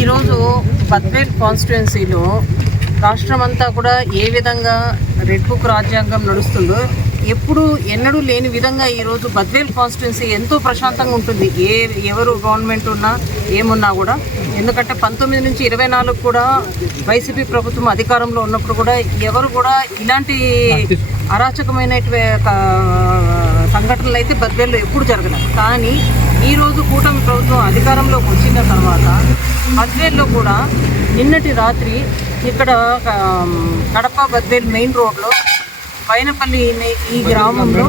ఈరోజు బద్వేల్ కాన్స్టిట్యున్సీలో రాష్ట్రం అంతా కూడా ఏ విధంగా రెడ్ బుక్ రాజ్యాంగం నడుస్తుందో ఎప్పుడు ఎన్నడూ లేని విధంగా ఈరోజు బద్వేల్ కాన్స్టిట్యున్సీ ఎంతో ప్రశాంతంగా ఉంటుంది. ఏ ఎవరు గవర్నమెంట్ ఉన్నా ఏమున్నా కూడా. ఎందుకంటే పంతొమ్మిది నుంచి ఇరవై నాలుగు కూడా వైసీపీ ప్రభుత్వం అధికారంలో ఉన్నప్పుడు కూడా ఎవరు కూడా ఇలాంటి అరాచకమైన సంఘటనలు అయితే బద్వేల్లో ఎప్పుడు జరగలేదు. కానీ ఈరోజు కూటమి వచ్చిన తర్వాత బద్వేల్లో కూడా నిన్నటి రాత్రి ఇక్కడ కడప బద్వేల్ మెయిన్ రోడ్లో పైనపల్లి ఈ గ్రామంలో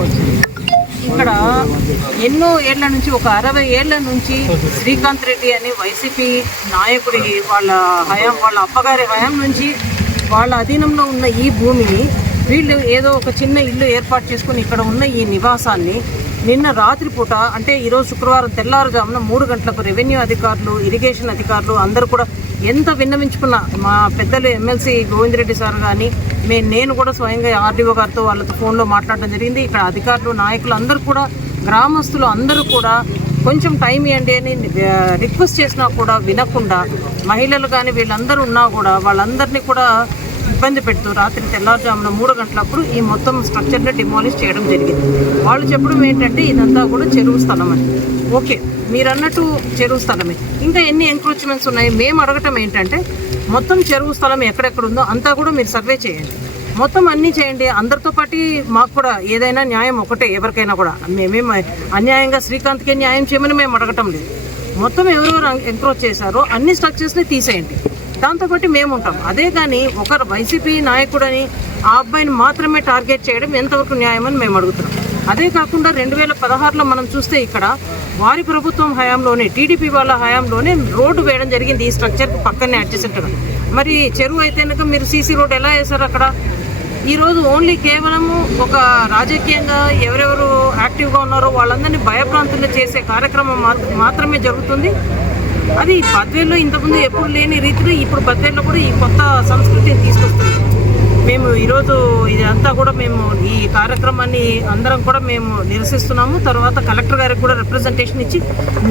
ఇక్కడ ఎన్నో ఏళ్ళ నుంచి ఒక అరవై ఏళ్ళ నుంచి శ్రీకాంత్ రెడ్డి అని వైసీపీ నాయకుడి వాళ్ళ హయాం వాళ్ళ అప్పగారి హయాం నుంచి వాళ్ళ అధీనంలో ఉన్న ఈ భూమిని వీళ్ళు ఏదో ఒక చిన్న ఇల్లు ఏర్పాటు చేసుకుని ఇక్కడ ఉన్న ఈ నివాసాన్ని నిన్న రాత్రిపూట అంటే ఈరోజు శుక్రవారం తెల్లారుజామున మూడు గంటలకు రెవెన్యూ అధికారులు ఇరిగేషన్ అధికారులు అందరూ కూడా ఎంత విన్నవించుకున్నా మా పెద్దలు ఎమ్మెల్సీ గోవిందరెడ్డి సార్ కానీ మే నేను కూడా స్వయంగా ఆర్డీఓ గారితో వాళ్ళతో ఫోన్లో మాట్లాడడం జరిగింది. ఇక్కడ అధికారులు నాయకులు అందరూ కూడా గ్రామస్తులు అందరూ కూడా కొంచెం టైం ఇవ్వండి అని రిక్వెస్ట్ చేసినా కూడా వినకుండా మహిళలు కానీ వీళ్ళందరూ ఉన్నా కూడా వాళ్ళందరినీ కూడా ఇబ్బంది పెడుతూ రాత్రి తెల్లారుజామున మూడు గంటలప్పుడు ఈ మొత్తం స్ట్రక్చర్ని డిమాలిష్ చేయడం జరిగింది. వాళ్ళు చెప్పడం ఏంటంటే ఇదంతా కూడా చెరువు స్థలం అని ఓకే మీరు అన్నట్టు చెరువు స్థలమే. ఇంకా ఎన్ని ఎంక్రోచ్మెంట్స్ ఉన్నాయి? మేము అడగటం ఏంటంటే మొత్తం చెరువు స్థలం ఎక్కడెక్కడ ఉందో అంతా కూడా మీరు సర్వే చేయండి. మొత్తం అన్నీ చేయండి. అందరితో పాటు మాకు కూడా ఏదైనా న్యాయం ఒకటే ఎవరికైనా కూడా. మేమేం అన్యాయంగా శ్రీకాంత్కే న్యాయం చేయమని మేము అడగటం లేదు. మొత్తం ఎవరెవరు ఎంక్రోచ్ చేశారో అన్ని స్ట్రక్చర్స్ని తీసేయండి. దాంతో బట్టి మేము ఉంటాం. అదే కానీ ఒక వైసీపీ నాయకుడని ఆ అబ్బాయిని మాత్రమే టార్గెట్ చేయడం ఎంతవరకు న్యాయమని మేము అడుగుతున్నాం. అదే కాకుండా రెండు వేల పదహారులో మనం చూస్తే ఇక్కడ వారి ప్రభుత్వం హయాంలోనే టీడీపీ వాళ్ళ హయాంలోనే రోడ్డు వేయడం జరిగింది. ఈ స్ట్రక్చర్ పక్కనే అడ్జసెంట్గా మరి చెరువు అయితే కనుక మీరు సీసీ రోడ్ ఎలా వేశారు అక్కడ? ఈరోజు ఓన్లీ కేవలము ఒక రాజకీయంగా ఎవరెవరు యాక్టివ్గా ఉన్నారో వాళ్ళందరినీ భయప్రాంతులు చేసే కార్యక్రమం మాత్రమే జరుగుతుంది. అది బద్వేల్లో ఇంతకుముందు ఎప్పుడు లేని రీతిలో ఇప్పుడు బద్వేల్లో కూడా ఈ కొత్త సంస్కృతిని తీసుకొస్తున్నాం మేము ఈరోజు ఇదంతా కూడా మేము ఈ కార్యక్రమాన్ని అందరం కూడా మేము నిరసిస్తున్నాము. తర్వాత కలెక్టర్ గారికి కూడా రిప్రజెంటేషన్ ఇచ్చి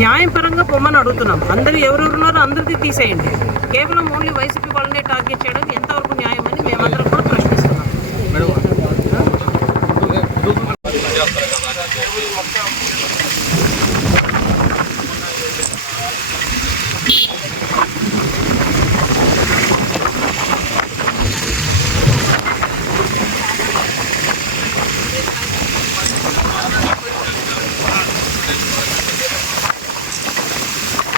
న్యాయపరంగా పొమ్మని అడుగుతున్నాం అందరూ ఎవరెవరున్నారో అందరికీ తీసేయండి. కేవలం ఓన్లీ వైసీపీ వాళ్ళనే టార్గెట్ చేయడం ఎంతవరకు న్యాయం అని మేమందరం